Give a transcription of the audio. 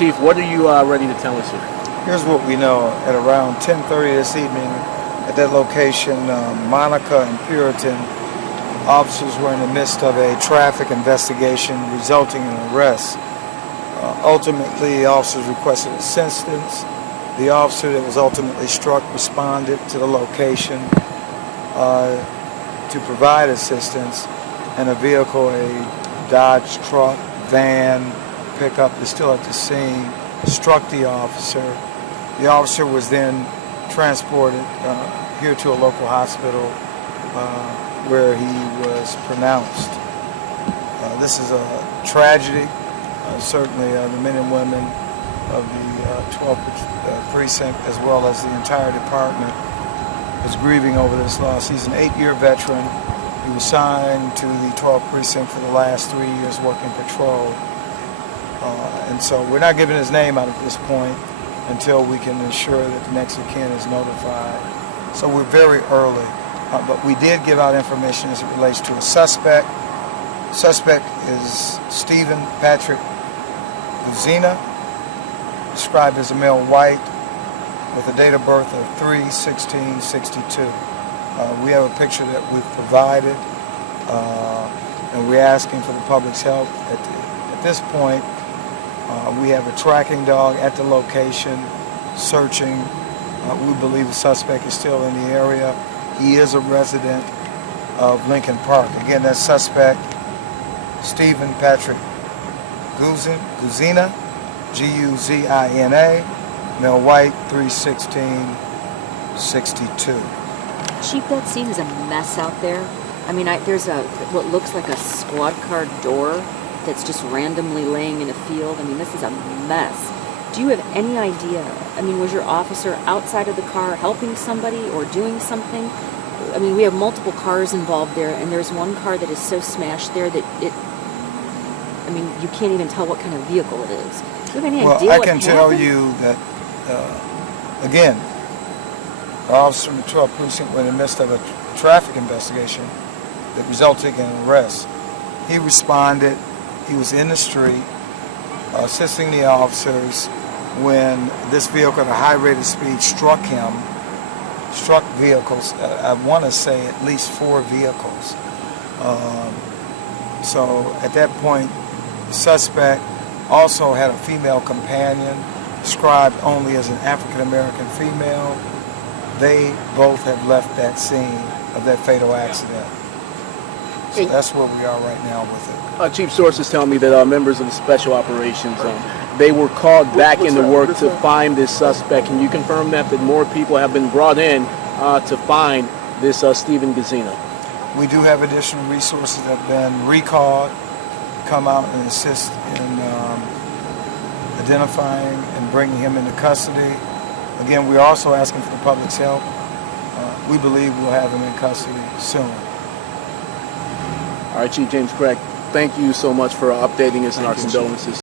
Chief, what are you ready to tell us here? Here's what we know. At around 10:30 this evening at that location, Monica and Puritan, officers were in the midst of a traffic investigation resulting in an arrest. Ultimately, officers requested assistance. The officer that was ultimately struck responded to the location to provide assistance, and a vehicle, a Dodge truck, van, pickup, is still at the scene, struck the officer. The officer was then transported here to a local hospital where he was pronounced. This is a tragedy. Certainly the men and women of the 12th precinct, as well as the entire department, is grieving over this loss. He's an 8-year veteran. He was signed to the 12th precinct for the last 3 years working patrol. And so we're not giving his name out at this point until we can ensure that the next of kin is notified. So we're very early. But we did give out information as it relates to a suspect. Suspect is Stephen Patrick Guzina, described as a male white with a date of birth of 3/16/62. We have a picture that we've provided, and we're asking for the public's help. At this point, we have a tracking dog at the location searching. We believe the suspect is still in the area. He is a resident of Lincoln Park. Again, that suspect, Stephen Patrick Guzina, Guzina, male white, 3/16/62. Chief, that scene is a mess out there. I mean, there's what looks like a squad car door that's just randomly laying in a field. I mean, this is a mess. Do you have any idea? I mean, was your officer outside of the car helping somebody or doing something? I mean, we have multiple cars involved there, and there's one car that is so smashed there that I mean, you can't even tell what kind of vehicle it is. Do you have any idea I what can happened? tell you that, again, the officer from the 12th precinct were in the midst of a traffic investigation that resulted in an arrest. He responded. He was in the street assisting the officers when this vehicle at a high rate of speed struck vehicles. I want to say at least 4 vehicles. So at that point, the suspect also had a female companion, described only as an African-American female. They both have left that scene of that fatal accident. So that's where we are right now with it. Chief, sources tell me that members of the special operations, they were called back into work to find this suspect. Can you confirm that more people have been brought in to find this Stephen Guzina? We do have additional resources that have been recalled, come out and assist in identifying and bringing him into custody. Again, we're also asking for the public's help. We believe we'll have him in custody soon. All right, Chief James Craig, thank you so much for updating us on our condolences.